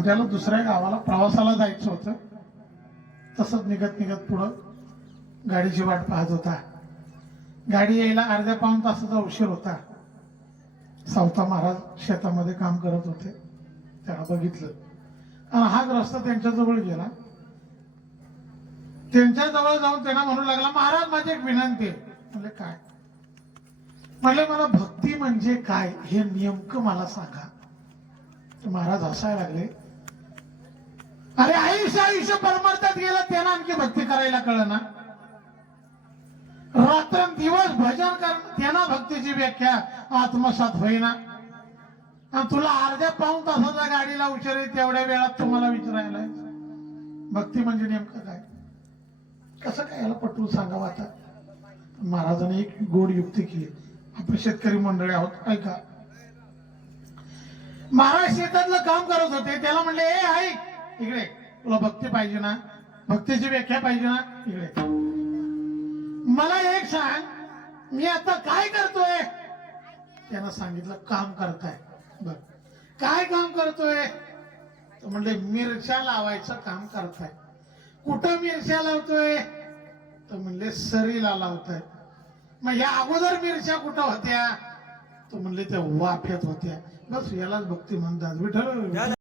त्याला दुसऱ्या गावाला प्रवासाला जायचं होतं. तसंच निघत निघत पुढं गाडीची वाट पाहत होता. गाडी यायला अर्ध्या पाऊण तासाचा उशीर होता. सावता महाराज शेतामध्ये काम करत होते. त्याला बघितलं आणि हा ग्रस्त त्यांच्या जवळ गेला. त्यांच्या जवळ जाऊन त्यांना म्हणू लागला, महाराज माझी एक विनंती आहे. म्हणले काय? म्हणले मला भक्ती म्हणजे काय हे नेमकं मला सांगा. महाराज हसायला लागले. अरे आयुष्य आयुष्य परमार्थात गेलं त्यांना आणखी भक्ती करायला कळलं ना. रात्रंदिवस भजन कर त्यांना भक्तीची व्याख्या आत्मसात होईना. आणि तुला अर्ध्या पाऊण तासाच्या गाडीला उशीर आहे तेवढ्या वेळात तुम्हाला विचारायला भक्ती म्हणजे नेमकं काय? कसं काय याला पटवून सांगावं आता. महाराजांनी एक गोड युक्ती केली. आपण शेतकरी मंडळी आहोत ऐका. महाराज शेतातलं काम करत होते. त्याला म्हणले, ए ऐक इकडे, तुला भक्ती पाहिजे ना, भक्तीची व्याख्या पाहिजे ना, इकडे मला एक सांग, मी आता काय करतोय? त्यानं सांगितलं काम करताय. बर काय काम करतोय? तर म्हणले मिरच्या लावायचं काम करताय. कुठं मिरच्या लावतोय? तर म्हणले सरीला लावताय. मग या अगोदर मिरच्या कुठं होत्या? तर म्हणले त्या वाफ्यात होत्या. बस यालाच भक्ती म्हणतात. विठ्ठल